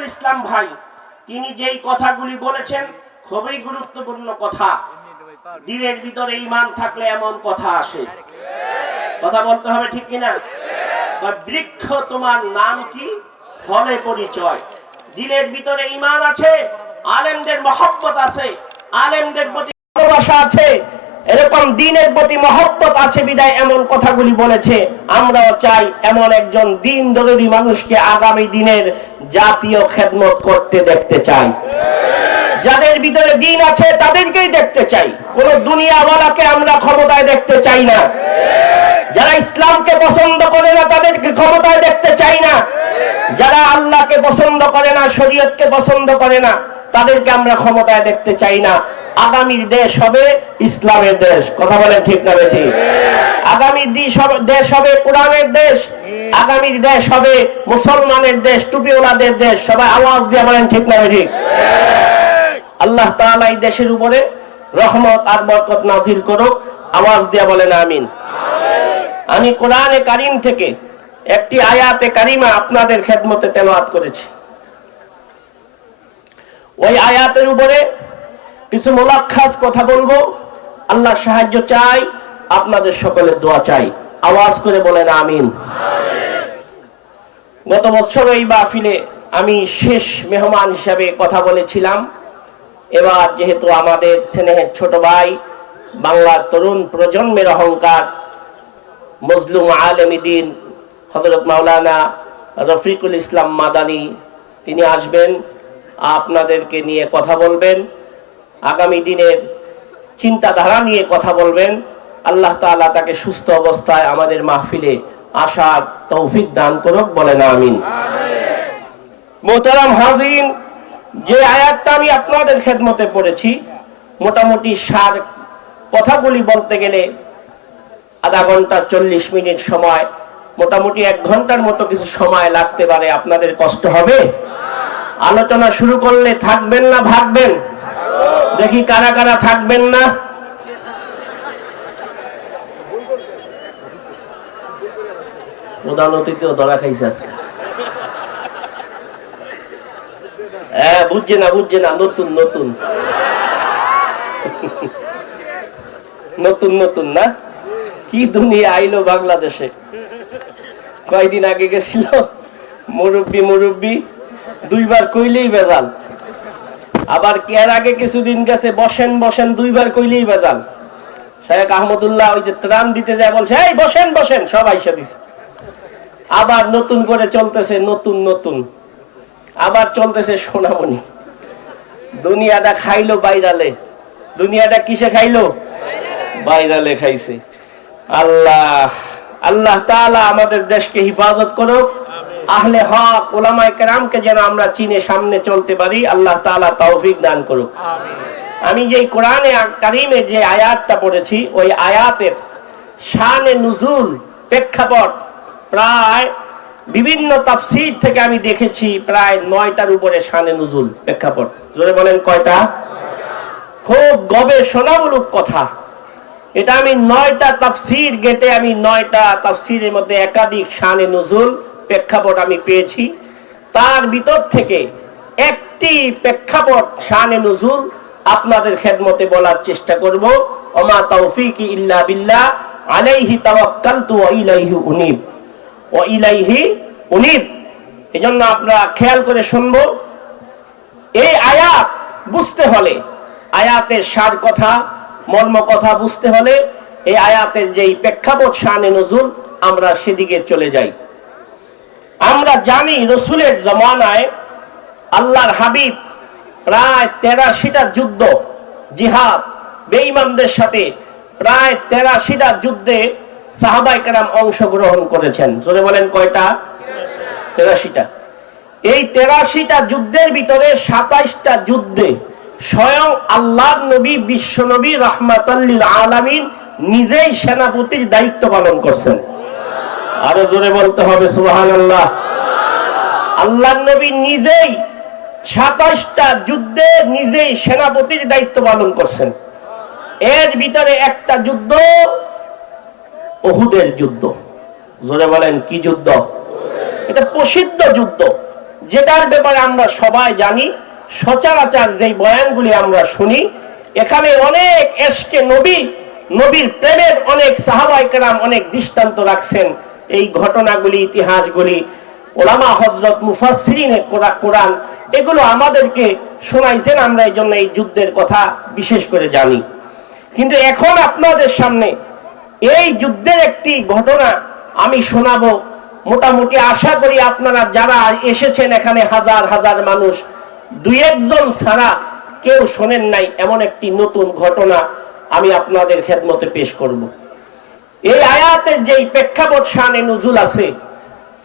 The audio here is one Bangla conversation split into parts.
আমিনুল ইসলাম ভাই, তিনি যেই কথাগুলি বলেছেন, খুবই গুরুত্বপূর্ণ কথা। দিনের ভিতরে ইমান থাকলে এমন কথা আসে। কথা বলতে হবে ঠিক কিনা? বৃক্ষ তোমার নাম কি? ফলে পরিচয়। দিলের ভিতরে ইমান আছে, আলেমদের মহব্বত আছে, আলেমদের প্রতি ভালোবাসা আছে। এরকম দিনের প্রতি মহব্বত আছে বিদায় এমন কথাগুলি বলেছে। আমরাও চাই এমন একজন দিন দরদি মানুষকে আগামী দিনের জাতীয় খেদমত করতে দেখতে চাই। যাদের ভিতরে দিন আছে তাদেরকেই দেখতে চাই। কোন দুনিয়াওয়ালাকে আমরা ক্ষমতায় দেখতে চাই না। যারা ইসলামকে পছন্দ করে না তাদেরকে ক্ষমতায় দেখতে চাই না। যারা আল্লাহকে পছন্দ করে না, শরীয়তকে পছন্দ করে না তাদেরকে আমরা ক্ষমতায় দেখতে চাই না। আগামীর দেশ হবে ইসলামের দেশ। কথা বলেন ঠিক না ঠিক আগামীর দেশ হবে- কোরআনের দেশ। আগামীর দেশ হবে মুসলমানের দেশ টুপিওয়ালাদের দেশ। সবাই আওয়াজ দিয়ে বলেন ঠিক না ঠিক আল্লাহ তাআলা এই দেশের উপরে রহমত আর বরকত নাজিল করুক। আওয়াজ দিয়ে বলেন আমিন। আমি কোরআনে কারিম থেকে একটি আয়াতে কারিমা আপনাদের খেদমতে তেলাওয়াত করেছি। ওই আয়াতের উপরে কিছু মোলাক্ষাস কথা বলব। আল্লাহ সাহায্য চাই, আপনাদের সকলের দোয়া চাই। আওয়াজ করে বলেন আমিন। গত বছর এই মাহফিলে আমি শেষ মেহমান হিসাবে কথা বলেছিলাম। এবার যেহেতু আমাদের স্নেহের ছোট ভাই, বাংলার তরুণ প্রজন্মের অহংকার, মজলুম আলমীদিন হজরত মাওলানা রফিকুল ইসলাম মাদানি, তিনি আসবেন। আপনাদেরকে নিয়ে কথা বলবেন। আগামী দিনের চিন্তাধারা নিয়ে কথা বলবেন। আল্লাহ তাআলা তাকে সুস্থ অবস্থায় আমাদের মাহফিলে আসার তৌফিক দান করুক বলেন আমিন। মোহতারাম হাজিন যে আয়াতটা আমি আপনাদের খেদমতে পড়েছি মোটামুটি সার কথাগুলি বলতে গেলে আধা ঘণ্টা চল্লিশ মিনিট সময় মোটামুটি এক ঘণ্টার মতো কিছু সময় লাগতে পারে আপনাদের কষ্ট হবে? আলোচনা শুরু করলে থাকবেন না ভাগবেন? দেখি কারা কারা থাকবেন না? প্রধান অতিথিও খাইছে হ্যাঁ বুঝছে না বুঝছে না, নতুন নতুন। নতুন নতুন না? কি আইলো বাংলাদেশে? কয়দিন আগে গেছিল? মুরব্বি মুরব্বি। দুইবার কইলেই বেজাল আবার এর আগে কিছুদিন গেছে, বসেন বসেন, দুইবার কইলেই বেজাল শেখ আহমদুল্লাহ ওই যে ত্রাণ দিতে যায় বলছে, এই, বসেন বসেন সব আইসা দিছে। আবার নতুন করে চলতেছে, নতুন নতুন। আবার চলতেছে সোনামণি। দুনিয়াটা খাইলো বাইরালে। দুনিয়াটা কিসে খাইলো? বাইরালে খাইছে। আল্লাহ আল্লাহ তাআলা আমাদের দেশকে হিফাজত করুক। আহলে হক ওলামায়ে কেরামকে যেন আমরা চিনে সামনে চলতে পারি আল্লাহ তাআলা তৌফিক দান করুক। আমি যে কোরআনে কারিমে যে আয়াতটা পড়েছি ওই আয়াতের শানে নুজুল প্রেক্ষাপট প্রায় বিভিন্ন তাফসীর থেকে আমি দেখেছি প্রায় নয়টার উপরে শানে নুজুল প্রেক্ষাপট। জোরে বলেন কয়টা? খুব গবেষণামূলক কথা। এটা আমি নয়টা তাফসির গেটে আমি নয়টা তাফসিরের মধ্যে একাধিক শানে নজুল প্রেক্ষাপট আমি পেয়েছি। তার ভিতর থেকে একটি প্রেক্ষাপট শানে নজুল আপনাদের খেদমতে বলার চেষ্টা করব। ওমা তৌফিকি ইল্লা বিল্লাহ, আলাইহি তাওয়াক্কালতু ওয়া ইলাইহি উনিব। ওয়া ইলাইহি উনিব। এজন্য আপনারা খেয়াল করে শুনব, এই আয়াত বুঝতে হলে, আয়াতের সার কথা, মর্ম কথা বুঝতে হলে, এই আয়াতের যেই প্রেক্ষাপট শানে নজুল, আমরা সেদিকে চলে যাই। আমরা জানি রসুলের জমানায় আল্লাহর হাবিব প্রায় তেরাশিটা যুদ্ধ, জিহাদ, বেঈমানদের সাথে প্রায় তেরাশিটা যুদ্ধে সাহাবাই কেরাম অংশগ্রহণ করেছেন। জোরে বলেন কয়টা? তেরাশিটা। এই তেরাশিটা যুদ্ধের ভিতরে সাতাইশটা যুদ্ধে স্বয়ং আল্লাহ নবী, বিশ্ব নবী রহমাতাল্লিল আলামিন নিজেই সেনাপতির দায়িত্ব পালন করছেন। আরও জোরে বলতে হবে সুবহান আল্লাহ নবী নিজেই সাতাইশটা যুদ্ধে নিজেই সেনাপতির দায়িত্ব পালন করছেন। এর ভিতরে একটা যুদ্ধ ওহুদের যুদ্ধ। জোরে বলেন, কি যুদ্ধ? এটা প্রসিদ্ধ যুদ্ধ। যেটার ব্যাপারে আমরা সবাই জানি, সচরাচর যেই বয়ানগুলি আমরা শুনি, এখানে অনেক এসকে নবী, নবীর প্রেমের অনেক সাহাবাইকেরাম অনেক দৃষ্টান্ত রাখছেন। এই ঘটনাগুলি ইতিহাসগুলি, ওলামা হজরত মুফাসরিন কোরআন, এগুলো আমাদেরকে শোনাইছেন, আমরা এই জন্য এই যুদ্ধের কথা বিশেষ করে জানি। কিন্তু এখন আপনাদের সামনে এই যুদ্ধের একটি ঘটনা আমি শোনাবো। মোটামুটি আশা করি আপনারা যারা এসেছেন এখানে হাজার হাজার মানুষ, দুই একজন ছাড়া কেউ শোনেন নাই এমন একটি নতুন ঘটনা আমি আপনাদের খেদমতে পেশ করব। এই আয়াতের যেই প্রেক্ষাপট শানে নজুল আছে,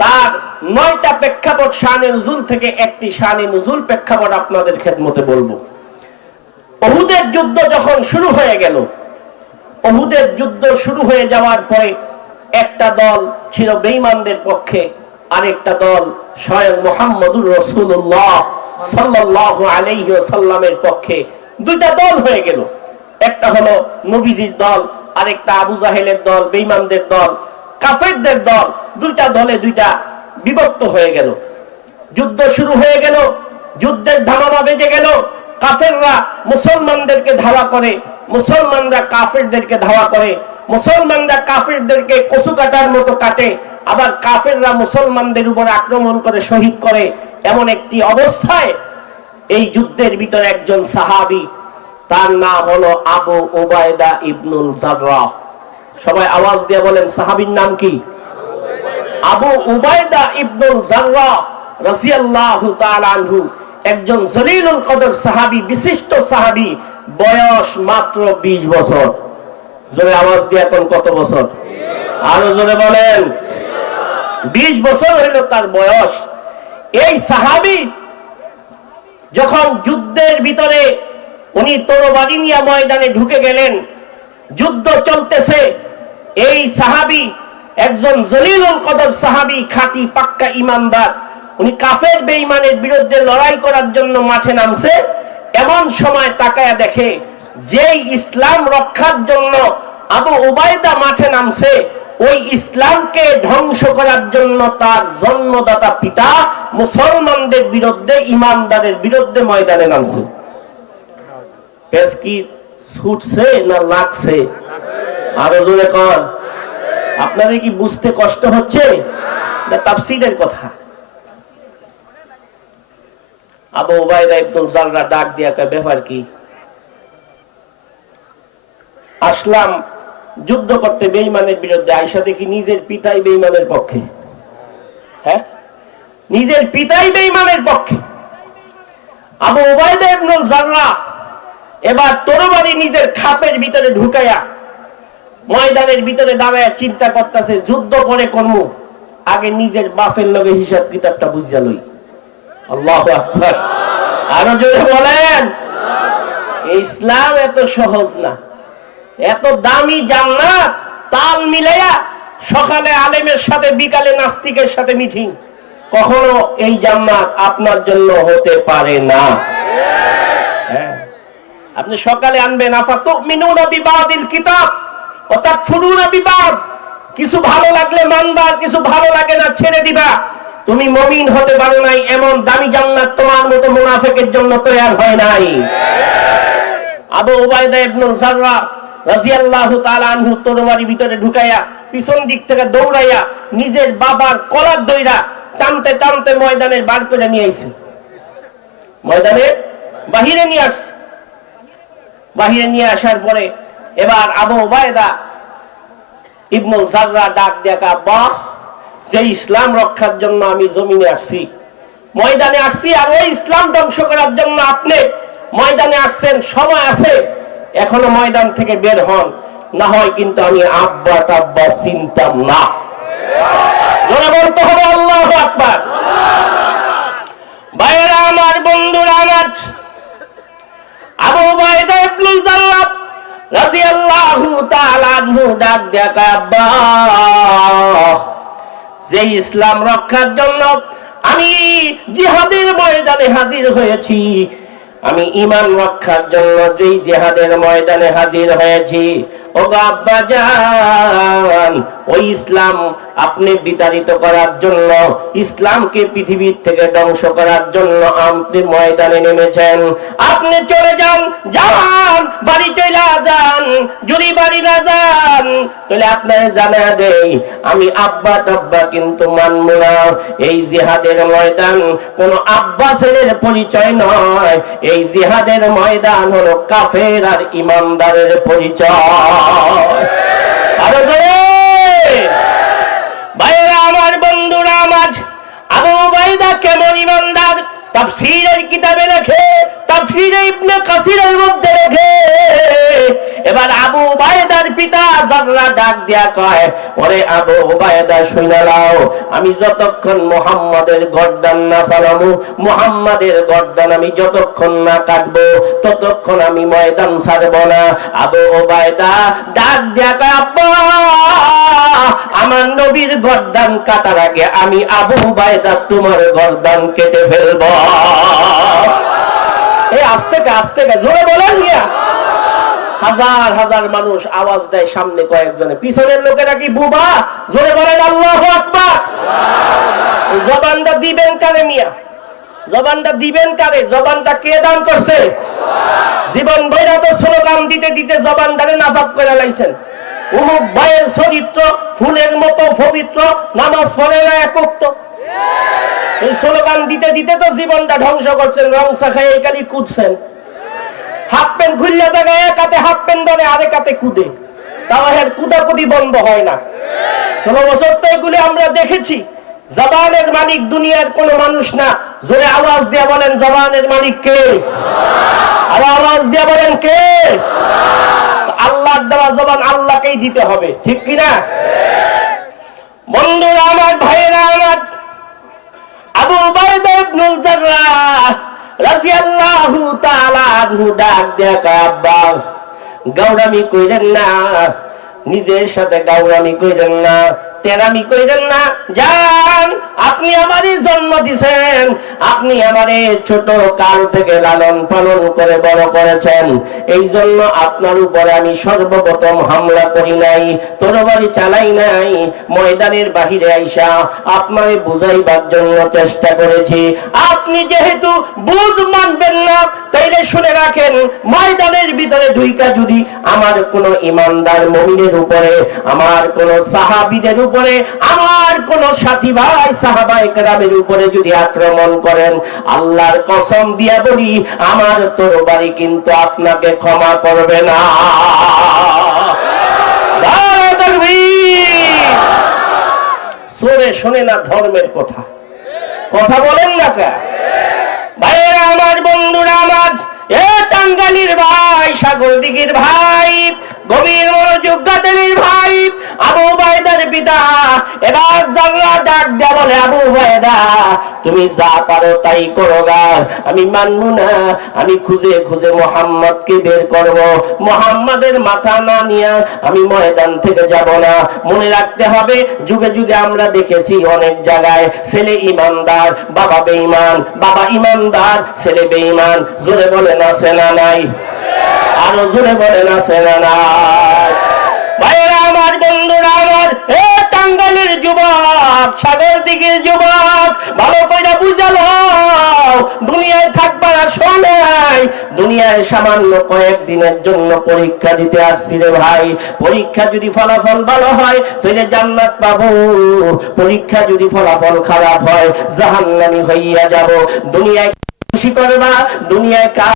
তার নয়টা প্রেক্ষাপট শানে নজুল থেকে একটি শানে নজুল প্রেক্ষাপট আপনাদের খেদমতে বলব। অহুদের যুদ্ধ যখন শুরু হয়ে গেল, অহুদের যুদ্ধ শুরু হয়ে যাওয়ার পরে একটা দল ছিল বেঈমানদের পক্ষে, আরেকটা দল স্বয়ং মোহাম্মদুর রসুল্লাহ সাল্লাহ আলাইহি সাল্লামের পক্ষে। দুইটা দল হয়ে গেল। একটা হলো নবীজির দল আরেকটা আবু জাহেলের দল, বেঈমানদের দল, কাফেরদের দল, দুইটা দলে দুইটা বিভক্ত হয়ে গেল। যুদ্ধ শুরু হয়ে গেল, যুদ্ধের ধামামা বেজে গেল, কাফেররা মুসলমানদেরকে ধাওয়া করে, মুসলমানরা কাফেরদেরকে ধাওয়া করে, মুসলমানরা কাফেরদেরকে কচু কাটার মতো কাটে, আবার কাফেররা মুসলমানদের উপর আক্রমণ করে, শহীদ করে, এমন একটি অবস্থায় এই যুদ্ধের ভিতরে একজন সাহাবি তার নাম হলো আবু ওবায়দা ইবনুল জাররা। সবাই আওয়াজ দিয়ে বলেন, সাহাবীর নাম কি? আবু উবায়দা ইবনুল জাররা রাদিয়াল্লাহু তাআলা আনহু। একজন জলিলুল কদর সাহাবী, বিশিষ্ট সাহাবী, বয়স মাত্র 20 বছর। জোরে আওয়াজ দিয়ে এখন কত বছর? আরও জোরে বলেন। 20 বছর হইল তার বয়স। এই সাহাবী যখন যুদ্ধের ভিতরে উনি তরবারি নিয়ে ময়দানে ঢুকে গেলেন। যুদ্ধ চলতেছে। এই সাহাবি একজন জলিলুল কদর সাহাবি, খাঁটি পাক্কা ইমানদার। উনি কাফের বেঈমানের বিরুদ্ধে লড়াই করার জন্য মাঠে নামছে এমন সময় তাকায়া দেখে যে ইসলাম রক্ষার জন্য আবু উবায়দা মাঠে নামছে, ওই ইসলামকে ধ্বংস করার জন্য তার জন্মদাতা পিতা মুসলমানদের বিরুদ্ধে, ইমানদারের বিরুদ্ধে ময়দানে নামছে। কি ছুটছে না লাগছে? আরও জোরে কর আপনাদের কি বুঝতে কষ্ট হচ্ছে? না কথা? আবু ডাক দিয়া কয়, ব্যাপার কি? আসলাম, যুদ্ধ করতে বেঈমানের বিরুদ্ধে। আয়সা দেখি নিজের পিতাই বেঈমানের পক্ষে। হ্যাঁ? নিজের পিতাই বেঈমানের পক্ষে। আবু ওবায়দা ইবনুল জাররা এবার তরবারি নিজের খাপের ভিতরে ঢুকাইয়া ময়দানের ভিতরে দাঁড়ায় চিন্তা করতেছে, যুদ্ধ করে কর্ম আগে নিজের বাপের লগে হিসাব কিতাবটা বুঝা লই। আরও জোরে বলেন। ইসলাম এত সহজ না। এত দামি জান্নাত, তাল মিলাইয়া সকালে আলেমের সাথে, বিকালে নাস্তিকের সাথে মিটিং। কখনো এই জান্নাত আপনার জন্য হতে পারে না। আপনি সকালে আনবেন আফা তো মিনুনা বিবাদিল কিতাব, অর্থাৎ ফুরুনা বিবাদ। কিছু ভালো লাগলে মানবা, কিছু ভালো লাগে না ছেড়ে দিবা। তুমি মমিন হতে পারো নাই, এমন দামি জান্নাত তোমার মতো মুনাফিকের জন্য তৈরি হয় নাই। আবু উবাইদা ইবনুল জাররা রাদিয়াল্লাহু তাআলা আনহু তরবারি ভিতরে ঢুকাইয়া, পিছন দিক থেকে দৌড়াইয়া, নিজের বাবার কলার দইরা টানতে টানতে ময়দানের বার করে নিয়ে আইছে। ময়দানে বাহিরে নিয়ে আসছে। বাহিরে নিয়ে আসার পরে এবার আবু ওবায়দা ইবনুল জাররা ডাক দেখা বাহ, যে ইসলাম রক্ষার জন্য আমি জমিনে আসছি। ময়দানে আসছি আর ওই ইসলাম ধ্বংস করার জন্য আপনি ময়দানে আসছেন, সময় আছে, এখনও ময়দান থেকে বের হন। না হয় কিন্তু আমি আব্বা টাব্বা চিনতাম না। বলতে হবে আল্লাহ আকবার। ভাইয়েরা, আমার বন্ধুরা, আমার আবু উবাইদা জাল্লাব রাদিয়াল্লাহু তাআলা আনহু ডাক যে ইসলাম রক্ষার জন্য আমি জিহাদের ময়দানে হাজির হয়েছি, আমি ইমান রক্ষার জন্য যেই জিহাদের ময়দানে হাজির হয়েছি ওই ইসলাম আপনি বিতাড়িত করার জন্য, ইসলামকে পৃথিবীর থেকে ধ্বংস করার জন্য আপনি ময়দানে নেমেছেন। আপনি চলে যান যান বাড়ি যান বাড়ি না যান, তাহলে আপনার জানা দেই আমি আব্বা টাব্বা কিন্তু মানব না। এই জিহাদের ময়দান কোন আব্বা ছেলের পরিচয় নয়, এই জিহাদের ময়দান হলো কাফের আর ইমানদারের পরিচয়। আরও জোরে! ভাইয়েরা, আমার বন্ধুরা, আমার আবু উবাইদা কেমন ইমানদার তাফসীরের কিতাবে লেখে, তাফসীরে ইবনে কাসিরের মধ্যে লেখে এবার আবু উবাইদার পিতা জাররা ডাক দিয়া কয়, ওরে আবু উবাইদা শুনে নাও। আমি যতক্ষণ মুহাম্মাদের গর্দান না ফালামু, মুহাম্মাদের গর্দান আমি যতক্ষণ না কাটবো, ততক্ষণ আমি ময়দান ছাড়বো না। আবু উবাইদা ডাক দিয়া কয়, আব্বা, আমার নবীর গর্দান কাটার আগে আমি আবু উবাইদা তোমার গর্দান কেটে ফেলব। এই আস্তে আস্তে জোরে বলেন মিয়া। হাজার হাজার মানুষ আওয়াজ দেয় সামনে কয়েকজনে। পিছনের লোকেরা কি বুবা? জোরে বলেন, আল্লাহ জবানটা দিবেন কারে মিয়া? জবানটা দিবেন কারে? জবানটা কে দান করছে? জীবন বৈরা তো স্লোগান দিতে দিতে জবানটারে নাফাক করে লাইছেন। উমুক ভাইয়ের চরিত্র, ফুলের মতো পবিত্র, নামাজ পড়ে না একক এই স্লোগান দিতে দিতে তো জীবনটা ধ্বংস করছেন, রং শাখায় এই কালি কুদছেন। হাফ প্যান্ট থাকে এক হাতে হাফ প্যান্ট ধরে আরেক হাতে কুদে বন্ধ হয় না। ষোলো বছর তো এগুলি আমরা দেখেছি। জবানের মালিক দুনিয়ার কোন মানুষ না। জোরে আওয়াজ দিয়ে বলেন, জবানের মালিক কে? আর আওয়াজ দিয়ে বলেন, কে? আল্লাহর দেওয়া জবান আল্লাহকেই দিতে হবে। ঠিক কিনা বন্ধুরা, আমার ভাইয়েরা, আমার আবু উবাইদা ইবনুল রাদিয়াল্লাহু তাআলা আনহু ডাক দেখা আব্বা গাউরামি কইরেন না। নিজের সাথে গাউরামি কইরেন না। তেরামি কইরেন না। যান, আপনি আমারই জন্ম দিছেন। আপনি আমারে ছোট কাল থেকে লালন পালন করে বড় করেছেন। এই জন্য আপনার উপরে আমি সর্বপ্রথম হামলা করি নাই, তরবারি চালাই নাই। ময়দানের বাহিরে আইসা আপনারে বুঝাইবার জন্য চেষ্টা করেছি। আপনি যেহেতু বুঝ মানবেন না, তাইলে শুনে রাখেন, ময়দানের ভিতরে ঢুইকা যদি আমার কোন ইমানদার মমিনের উপরে, আমার কোন সাহাবিদের উপরে আমার কোন সাথী ভাই সাহাবাই কেরামের উপরে যদি আক্রমণ করেন, আল্লাহর কসম দিয়া বলি, আমার তরবারি কিন্তু আপনাকে ক্ষমা করবে না। শোনে না ধর্মের কথা। কথা বলেন না ভাইয়েরা, আমার বন্ধুরা, আমার এ টাঙ্গালির ভাই সাগর দিঘির ভাই গভীর মনোযোগ গাতেলির ভাই। আবু বাইদার পিতা, এবার জানলা ডাক দেয়া বলে, আবু বাইদা তুমি যা পারো তাই করো গা। আমি মানবো না, আমি খুঁজে খুঁজে মোহাম্মদকে বের করব। মোহাম্মদের মাথা না নিয়ে আমি ময়দান থেকে যাব না। মনে রাখতে হবে, যুগে যুগে আমরা দেখেছি অনেক জায়গায় ছেলে ইমানদার, বাবা বেঈমান, বাবা ইমানদার, ছেলে বেঈমান। জোরে বলে না, সেনা নাই। আরও জোরে বলে না ভাইয়েরা আমার, বন্ধুরা আমার, এ টাঙ্গালের যুবক, সাগর দিকের যুবক, ভালো করে বুঝালো, দুনিয়ায় থাকবার নাই। দুনিয়ায় সামান্য কয়েকদিনের জন্য পরীক্ষা দিতে আসছি রে ভাই। পরীক্ষা যদি ফলাফল ভালো হয়, তাহলে জান্নাত পাবো। পরীক্ষা যদি ফলাফল খারাপ হয়, জাহান্নামি হইয়া যাব। দুনিয়ায় খুশি করবা, দুনিয়ায় কাজ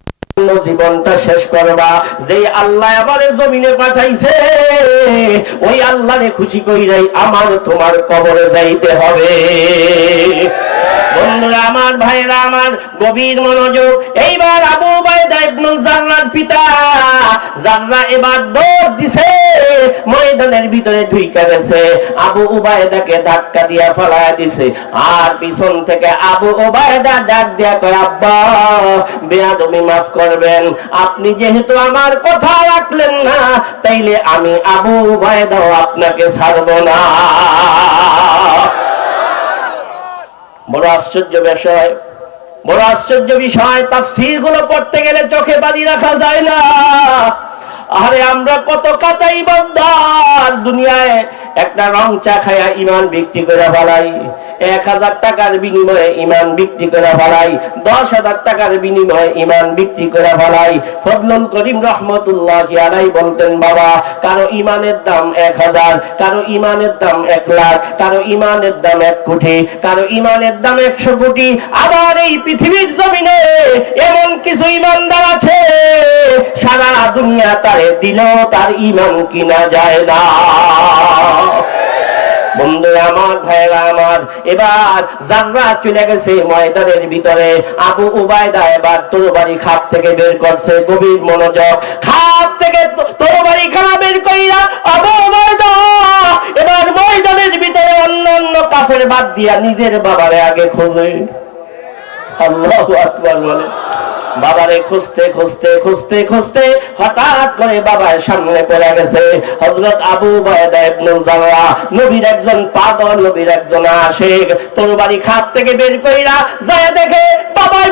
জীবনটা শেষ করবা। যে আল্লাহ আমারে জমিনে পাঠাইছে, ওই আল্লাহরে খুশি কইরাই আমার তোমার কবরে যাইতে হবে। বন্ধুরা, আমার ভাইরা আমার গভীর মনোযোগ। এইবার আবু বাইদা পিতা, জাররা এবার দৌড় দিছে, ময়দানের ভিতরে ঢুইকা গেছে। আবু উবায়দাকে ধাক্কা দিয়া ফলায়া দিছে। আর পিছন থেকে আবু উবায়দা ডাক দিয়া কয়, আব্বা বেয়াদমি মাফ করবেন। আপনি যেহেতু আমার কথা রাখলেন না, তাইলে আমি আবু উবায়দাও আপনাকে ছাড়বো না। বড় আশ্চর্য বিষয়, বড় আশ্চর্য বিষয় তাফসিরগুলো পড়তে গেলে চোখে বাড়ি রাখা যায় না। আরে আমরা কত কাতাই বন্ধ দুনিয়ায় একটা রং চা খায়া ইমান বিক্রি করে ফেলাই। এক হাজার টাকার বিনিময়ে ইমান বিক্রি করে ফেলাই, দশ হাজার টাকার বিনিময়ে ইমান বিক্রি করে ফেলাই। ফজলুল করিম রহমতুল্লাহ আলাই বলতেন, বাবা, কারও ইমানের দাম এক হাজার, কারও ইমানের দাম এক লাখ, কারও ইমানের দাম এক কোটি, কারও ইমানের দাম একশো কোটি, আবার এই পৃথিবীর জমিনে এমন কিছু ইমানদার আছে, সারা দুনিয়া তারে দিল তার ইমান কিনা যায় না। বন্ধু আমার ভাইরা আমার। এবার জাররা চলে গেছে ময়দানের ভিতরে। আবু উবায়দা এবার তরবারি খাপ থেকে বের করছে গভীর মনোযোগ। খাপ থেকে তোর তরবারি খানা বের কইরা আবু উবায়দা, এবার ময়দানের ভিতরে অন্য অন্য কাফের বাদ দিয়া নিজের বাবারে আগে খোঁজে। বলে। বাবারে খুঁজতে খুঁজতে খুঁজতে খুঁজতে হঠাৎ করে বাবার সামনে পড়ে গেছে। আবু নবীর একজন নবীর একজন খাপ থেকে বের কইরা যায় দেখে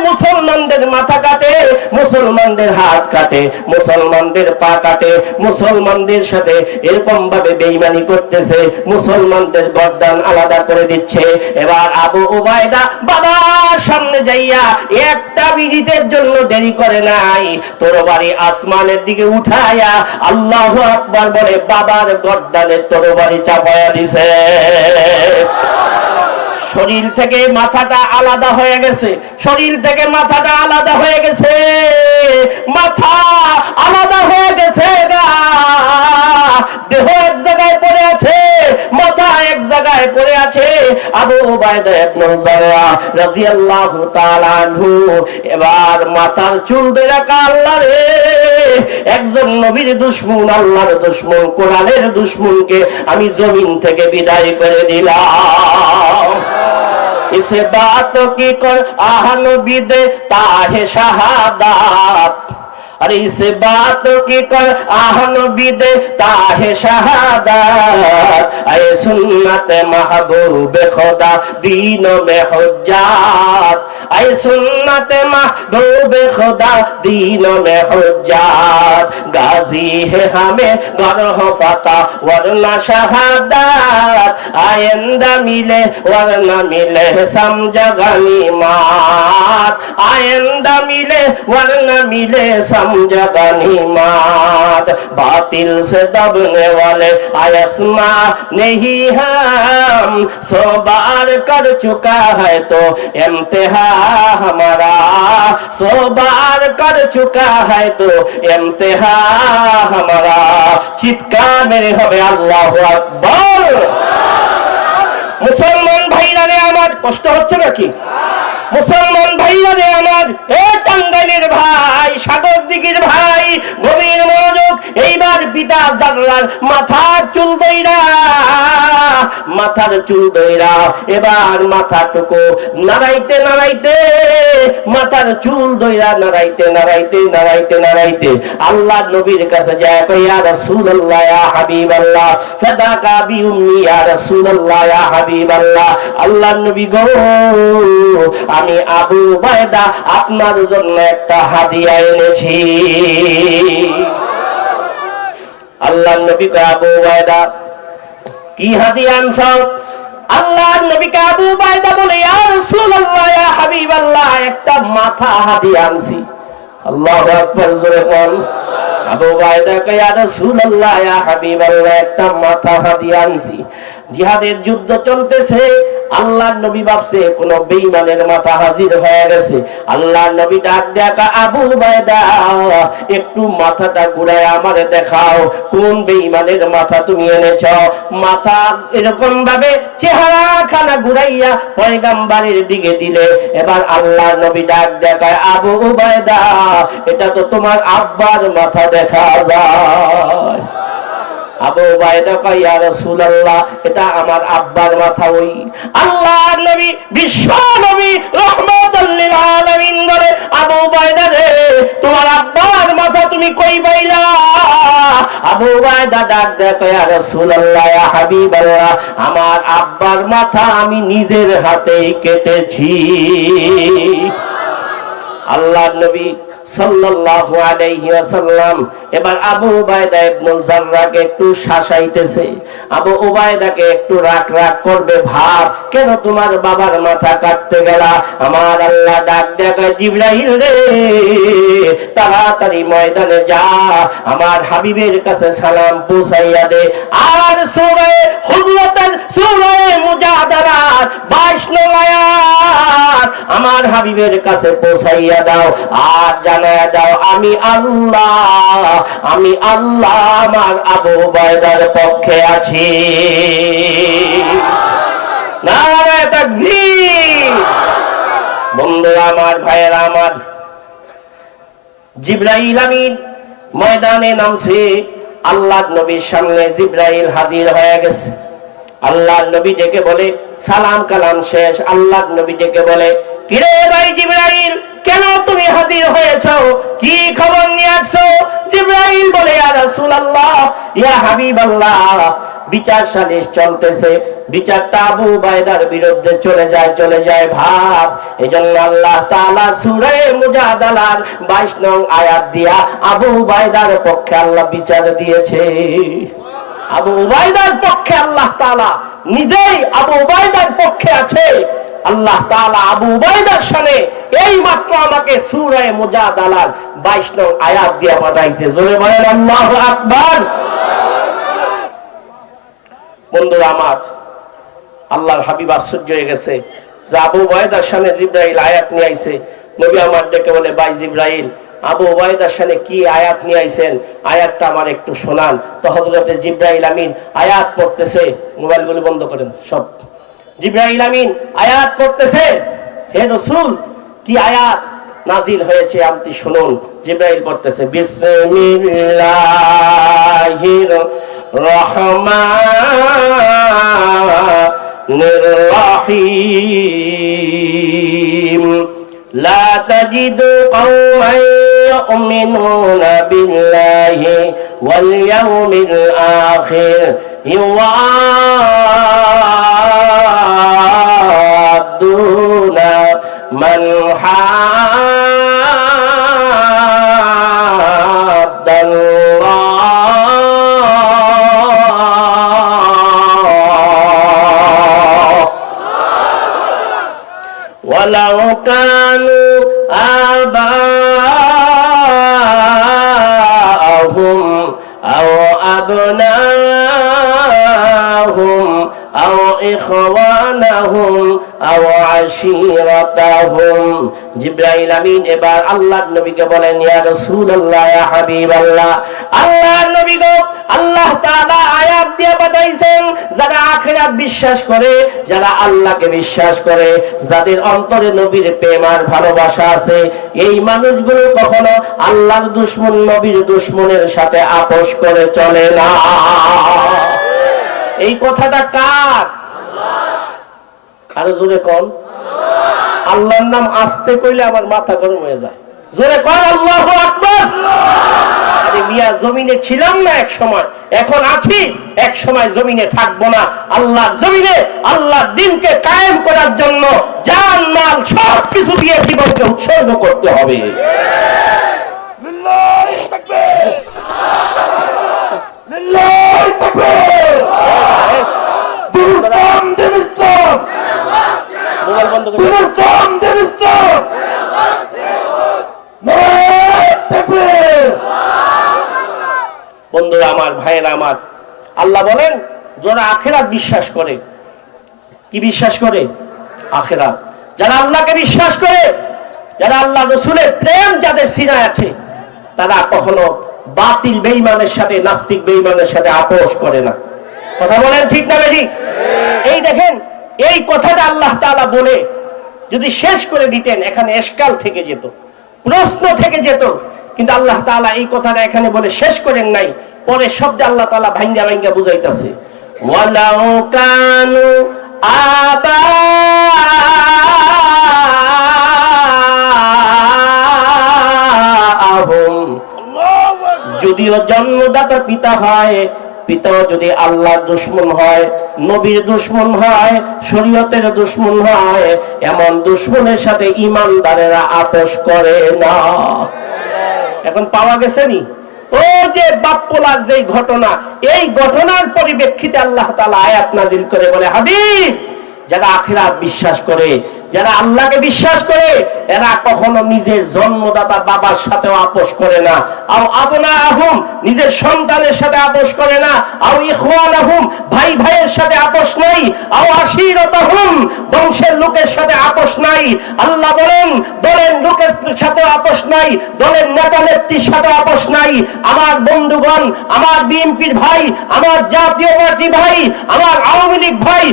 মুসলমানদের মাথা কাটে, মুসলমানদের হাত কাটে, মুসলমানদের পা কাটে, মুসলমানদের সাথে এরকম ভাবে বেইমানি করতেছে, মুসলমানদের গর্দান আলাদা করে দিচ্ছে। এবার আবু উবায়দা বাবার সামনে যাইয়া একটা মিনিটের জন্য দেরি করে নাই। তোর বাড়ি আসমানের দিকে উঠাইয়া আল্লাহ আকবার বলে, বাবার গদ্দানের তোর বাড়ি চাপায়া দিছে। শরীর থেকে মাথাটা আলাদা হয়ে গেছে। শরীর থেকে মাথাটা আলাদা হয়ে গেছে। মাথা আলাদা হয়ে গেছে দেহ এক জায়গায় পড়ে আছে, মাথা এক জায়গায় পড়ে আছে। আবু উবাইদা ইবনে জাররা রাদিয়াল্লাহু তাআলা আনহু, এবার মাথার চুল ধরে আল্লাহ রে। একজন নবীর দুশমন, আল্লাহর দুশমন, কোরআনের দুশমনকে আমি জমিন থেকে বিদায় করে দিলাম। ইসবাত কি কর আহনবিদে তাহে শাহাদাত আর ইসে বাত কি কর আহন বিদে তাহে শাহাদাত। আয়ে সুন্নাত খোদা, দীন মে হজ্জাত। আয়ে সুন্নাত খোদা, দীন মে গাজী হে হামে গর হো ফাতা, ওয়ারনা শাহাদাত। মিলে, ওয়ারনা মিলে সমঝা গানিমাত। আয়েন্দা মিলে, ওয়ারনা মিলে সম समझा गनीमात बातिल से दबने वाले आयस्मा नहीं हम सो बार कर चुका है तो इम्तिहा हमारा सो बार कर चुका है तो इम्तिहा हमारा চিৎকার মেরে হবে আল্লাহ আকবর মুসলমান ভাইরা রে আমার কষ্ট হচ্ছে নাকি মুসলমান মাথার চুল দইরা, মাথার নাড়াইতে নাড়াইতে, মাথার চুল দইরা নাড়াইতে নাড়াইতে নাড়াইতে নাড়াইতে, আল্লাহ নবীর কাছে যায় কই ইয়া রাসূলুল্লাহ, ইয়া হাবিবাল্লাহ, সাদাকা বি উম্মি ইয়া রাসূলুল্লাহ, ইয়া হাবিবাল্লাহ। আল্লাহ নবী গো, আমি আবু বায়দা আপনার জন্য একটা হাদিয়া এনেছি। আল্লাহ নবী আবু বায়দা কি হাদিয়া আনছ? আল্লাহ নবী আবু বায়দা বলে, ইয়া রাসূলুল্লাহ, ইয়া হাবিবাল্লাহ, একটা মাথা হাদিয়া আনছি। আল্লাহু আকবার, জোরে বল। আবু বায়দা কে, ইয়া রাসূলুল্লাহ, ইয়া হাবিবাল্লাহ, একটা মাথা হাদিয়া আনছি। জিহাদের যুদ্ধ চলতেছে আল্লাহ নবী ভাবছে, কোন বেঈমানের মাথা হাজির হয়ে গেছে। আল্লাহ নবী ডাক দেখা আবু বায়দা একটু মাথাটা ঘুরায় আমারে দেখাও, কোন বেঈমানের মাথা তুমি এনেছ? মাথা এরকম ভাবে চেহারা খানা ঘুরাইয়া পয়গাম্বারের দিকে দিলে। এবার আল্লাহ নবী ডাক দেখায় আবু উবায়দা, এটা তো তোমার আব্বার মাথা দেখা যায়। আবু রাসূলুল্লাহ, এটা আমার আব্বার মাথা ওই। আল্লাহর নবী, বিশ্ব নবী আবু বাইদা রে, তোমার আব্বার মাথা তুমি কই আবু হাবিবাল্লাহ, আমার আব্বার মাথা আমি নিজের হাতেই কেটেছি। আল্লাহ নবী সাল্লাল্লাহু আলাইহি ওয়াসাল্লাম। এবার আবু ইবনুল জাররাকে একটু শাসাইতেছে। আবু একটু রাগ রাগ করবে, ভাব, কেন তোমার বাবার মাথা কাটতে আমার আল্লাহ ডাক জিবরাইল রে, তাড়াতাড়ি ময়দানে যা, আমার হাবিবের কাছে সালাম পৌঁছাইয়া দে। আর সূরা হুজরাতের সূরা মুজাদালা 22 নং আয়াত। আমার হাবিবের কাছে পৌঁছাইয়া দাও। আর জানায়া দাও, আমি আল্লাহ আমি আল্লাহ আমার আবু বয়দার পক্ষে আছি। বন্ধু আমার, ভাইয়েরা আমার, জিব্রাইল আমিন ময়দানে নামছে। আল্লাহ নবীর সামনে জিব্রাইল হাজির হয়ে গেছে। আল্লাহ নবী ডেকে বলে, সালাম কালাম শেষ। আল্লাহ নবী ডেকে বলে কিরে ভাই জিব্রাইল, কেন তুমি হাজির হয়েছো? কি খবর নিয়ে আসছো? জিব্রাইল বলে, ইয়া রাসূলুল্লাহ, ইয়া হাবিবাল্লাহ। বিচার সালিশ চলতেছে। বিচারটা আবু বাইদার বিরুদ্ধে চলে যায় চলে যায় ভাব। এজন্য আল্লাহ তাআলা সূরা মুজাদালার 22 নং আয়াত দিয়া আবু বাইদার পক্ষে আল্লাহ বিচার দিয়েছে। আবু উবাইদার পক্ষে আল্লাহ তাআলা নিজেই আবু উবাইদার পক্ষে আছে। আল্লাহ তাআলা আবু উবাইদার সামনে এই মাত্র আমাকে সূরা মুজাদালার 22 নং আয়াত দিয়া পাঠাইছে। জোরে বলেন, আল্লাহু আকবার। বন্ধুরা আমার, আল্লাহর হাবিব আশ্চর্য হয়ে গেছে। যে আবু ওবায়দার সামনে জিব্রাইল আয়াত নিয়ে আইছে, নবী আমার ডেকে বলে, ভাই জিব্রাইল, আবু ওবায়দার সামনে কি আয়াত নিয়ে আইছেন? আয়াতটা আমার একটু শোনান। তো হযরতে জিব্রাইল আমিন আয়াত পড়তেছে, মোবাইলগুলো বন্ধ করেন, সব জিব্রাইল আমিন আয়াত পড়তেছে হে রাসূল কি আয়াত নাজিল হয়েছে আপনি শুনুন জিব্রাইল পড়তেছে বিসমিল্লাহির রহমানির রহিম لا تجد قوما يؤمنون بالله واليوم الآخر يوادون من حاد الله ولو كانوا آباءهم أو أبناءهم أو إخوانهم বিশ্বাস করে, যারা আল্লাহকে বিশ্বাস করে, যাদের অন্তরে নবীর প্রেম আর ভালোবাসা আছে। এই মানুষগুলো কখনো আল্লাহর দুশ্মন, নবীর দুশ্মনের সাথে আপোষ করে চলে না। এই কথাটা কার? আরও জোরে কন। আল্লাহর নাম আসতে কইলে আমার মাথা গরম হয়ে যায়। জোরে কন, আল্লাহ আকবর। আরে মিয়া, জমিনে ছিলাম না এক সময়, এখন আছি, এক সময় জমিনে থাকব না। আল্লাহর জমিনে, আল্লাহর দিনকে কায়েম করার জন্য জান, মাল সব কিছু দিয়ে জীবনকে উৎসর্গ করতে হবে। লিল্লাহি তাকবীর। লিল্লাহি তাকবীর। আল্লাহ বলেন, যারা আখেরাত বিশ্বাস করে, কি বিশ্বাস করে? আখেরাত। যারা আল্লাহকে বিশ্বাস করে, যারা আল্লাহ রসুলের প্রেম যাদের সিনায় আছে, তারা কখনো বাতিল বেইমানের সাথে, নাস্তিক বেইমানের সাথে আপোষ করে না। কথা বলেন ঠিক না বেশি এই দেখেন, এই কথাটা আল্লাহ তাআলা বলে যদি শেষ করে দিতেন, এখানে এসকাল থেকে যেত, প্রশ্ন থেকে যেত কিন্তু আল্লাহ তালা এই কথাটা এখানে বলে শেষ করেন নাই। পরে শব্দে আল্লাহ তালা ভাঙ্গা ভাঙ্গা বুঝাইতেছে। ওয়ালাউ যদিও জন্মদাতা পিতা হয়, পিতাও যদি আল্লাহর দুশ্মন হয়, নবীর দুশ্মন হয়, শরীয়তের দুশ্মন হয়, এমন দুশ্মনের সাথে ইমানদারেরা আপোষ করে না। এখন পাওয়া গেছে নি? ও যে বাপ্পলার যে ঘটনা, এই ঘটনার পরিপ্রেক্ষিতে আল্লাহ তালা আয়াত নাজিল করে বলে, হাবিব, যারা আখিরাত বিশ্বাস করে যারা আল্লাহকে বিশ্বাস করে, এরা কখনো নিজের জন্মদাতা বাবার সাথেও আপোষ করে না। আও আবনা আহুম নিজের সন্তানের সাথে আপোষ করে না। আও ইখওয়ান আহুম ভাই ভাইয়ের সাথে আপোষ নাই। আও আশিরত আহুম বংশের লোকের সাথে আপোষ নাই। আল্লাহ বলেন, দলের লোকের সাথে আপোষ নাই, দলের নেতা নেত্রীর সাথে আপোষ নাই। আমার বন্ধুগণ, আমার বিএনপির ভাই, আমার জাতীয় পার্টি ভাই, আমার আওয়ামী লীগ ভাই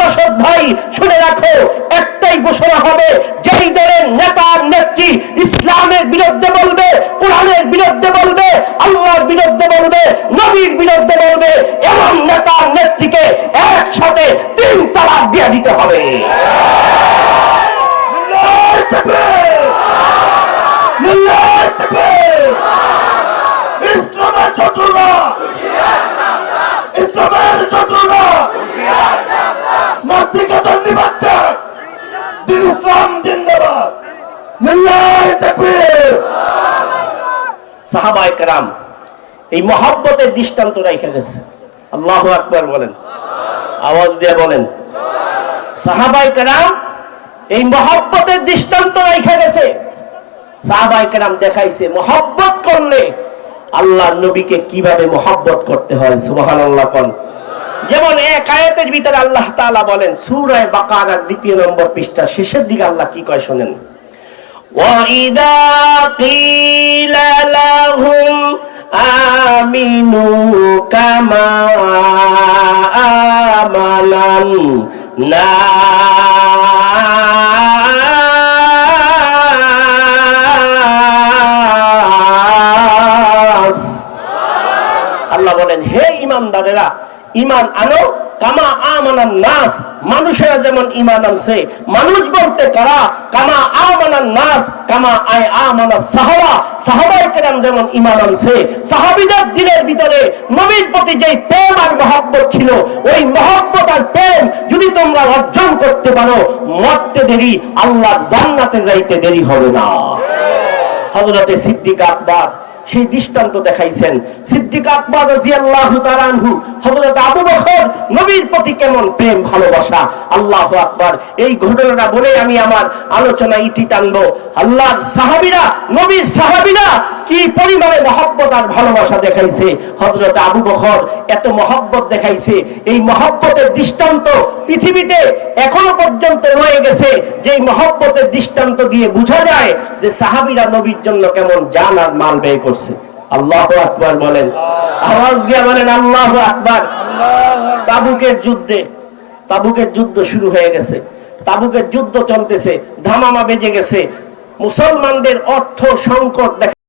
বাসদ ভাই শুনে রাখো একটাই ঘোষণা হবে যেই দলের নেতা নেত্রী ইসলামের বিরুদ্ধে বলবে কোরআনের বিরুদ্ধে বলবে আল্লাহর বিরুদ্ধে বলবে নবীর বিরুদ্ধে বলবে এমন নেতা নেত্রীকে একসাথে তিন তালাক দিয়ে দিতে হবে লিল্লাহি তাকবীর লিল্লাহি তাকবীর ইসলামের শত্রুরা ইসলামের শত্রুরা মাতৃকাতার নিবাচ্চা দিন ইসলাম জিন্দাবাদ লিল্লাহি তাকবীর সাহাবায়ে কেরাম এই মহব্বতের দৃষ্টান্ত রেখে গেছে। আল্লাহু আকবার বলেন। আওয়াজ দিয়ে বলেন। সাহাবায়ে কেরাম, এই মহব্বতের দৃষ্টান্ত রেখে গেছে। সাহাবায়ে কেরাম দেখাইছে, মহব্বত করলে আল্লাহর নবীকে কীভাবে মহব্বত করতে হয়, সুবহানাল্লাহ কোন। যেমন এক আয়াতের ভিতরে আল্লাহ তাআলা বলেন সূরা বাকারার দ্বিতীয় নম্বর পৃষ্ঠা শেষের দিকে আল্লাহ কি কয় শুনেন? وَإِذَا قِيلَ لَهُمْ آمِنُوا كَمَا آمَنَ النَّاسِ আল্লাহ বলেন হে ইমানদারেরা ইমান আনো কামা আমানান নাস, মানুষেরা যেমন ইমান আনছে, মানুষ বলতে কারা? কামা আমানান নাস, কামা আয় আমানা সাহাবা। সাহাবায়ে কেরাম যেমন ইমান আনছে, সাহাবীদের ভিতরে নবীর প্রতি যে প্রেম আর মহব্বত ছিল, ওই মহব্বত আর প্রেম যদি তোমরা অর্জন করতে পারো, মরতে দেরি আল্লাহর জান্নাতে যাইতে দেরি হবে না। হযরতে সিদ্দিক আকবর সেই দৃষ্টান্ত দেখাইছেন। সিদ্দিক আকবর হযরত আবু বকর, নবীর প্রতি কেমন প্রেম, ভালোবাসা? আল্লাহু আকবার। এই ঘটনাটা বলে আমি আমার আলোচনা ইতি টানবো। আল্লাহর সাহাবীরা, নবীর সাহাবীরা কি পরিমাণে মহব্বত আর ভালোবাসা দেখাইছে? হযরত আবু বকর এত মহব্বত দেখাইছে। এই মহব্বতের দৃষ্টান্ত পৃথিবীতে এখনও পর্যন্ত রয়ে গেছে। যে মহব্বতের দৃষ্টান্ত দিয়ে বোঝা যায় যে সাহাবীরা নবীর জন্য কেমন জান আর মাল ব্যয় করছে। আল্লাহ আকবর বলেন। আওয়াজ দিয়ে বলেন, আল্লাহ আকবর। তাবুকের যুদ্ধে, তাবুকের যুদ্ধ শুরু হয়ে গেছে। তাবুকের যুদ্ধ চলতেছে, ধামামা বেজে গেছে। মুসলমানদের অর্থ সংকট দেখা